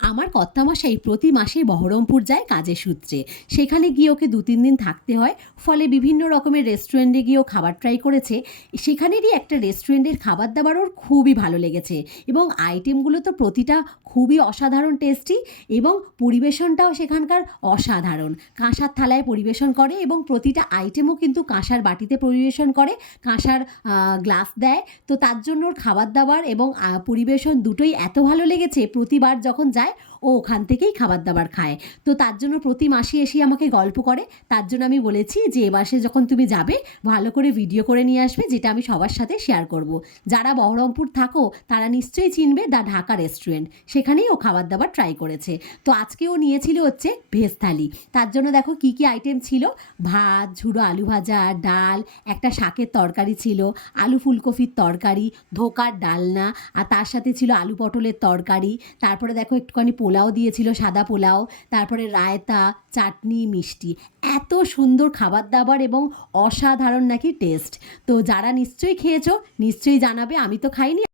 আমার কর্তামশাই প্রতি মাসে বহরমপুর যায় কাজের সূত্রে। সেখানে গিয়ে ওকে ২-৩ দিন থাকতে হয়। ফলে বিভিন্ন রকমের রেস্টুরেন্টে গিয়েও খাবার ট্রাই করেছে। সেখানেরই একটা রেস্টুরেন্টের খাবার-দাবার ওর খুবই ভালো লেগেছে এবং আইটেমগুলো তো প্রতিটা খুবই অসাধারণ টেস্টি এবং পরিবেশনটাও সেখানকার অসাধারণ। কাঁসার থালায় পরিবেশন করে এবং প্রতিটা আইটেমও কিন্তু কাঁসার বাটিতে পরিবেশন করে, কাঁসার গ্লাস দেয়। তো তার জন্য ওর খাবার-দাবার এবং পরিবেশন দুটোই এত ভালো লেগেছে, প্রতিবার যখন যায় ও ওখান থেকেই খাবার-দাবার খায়। তো তার জন্য প্রতি মাসে এসেই আমাকে গল্প করে। তার জন্য আমি বলেছি যে, "এ মাসে যখন তুমি যাবে, ভালো করে ভিডিও করে নিয়ে আসবে, যেটা আমি সবার সাথে শেয়ার করব।" যারা বহরমপুর থাকো, তারা নিশ্চয়ই চিনবে দ্য ঢাকা রেস্টুরেন্ট। সেখানেই ও খাবার-দাবার ট্রাই করেছে। তো আজকে ও নিয়েছিল হচ্ছে ভেজ থালি। তার জন্য দেখো কী, কী আইটেম ছিল। ভাত, ঝুড়ো আলু ভাজা, ডাল, একটা শাকের তরকারি ছিল, আলু ফুলকপির তরকারি, ধোকার ডালনা, আর তার সাথে ছিল আলু পটলের তরকারি। তারপরে দেখো একটুখানি পোলাও দিয়েছিল, সাদা পোলাও, তারপরে রায়তা, চাটনি, মিষ্টি। এত সুন্দর খাবার-দাবার এবং অসাধারণ নাকি টেস্ট। তো যারা নিশ্চয়ই খেয়েছো, নিশ্চয়ই জানাবে। আমি তো খাইনি।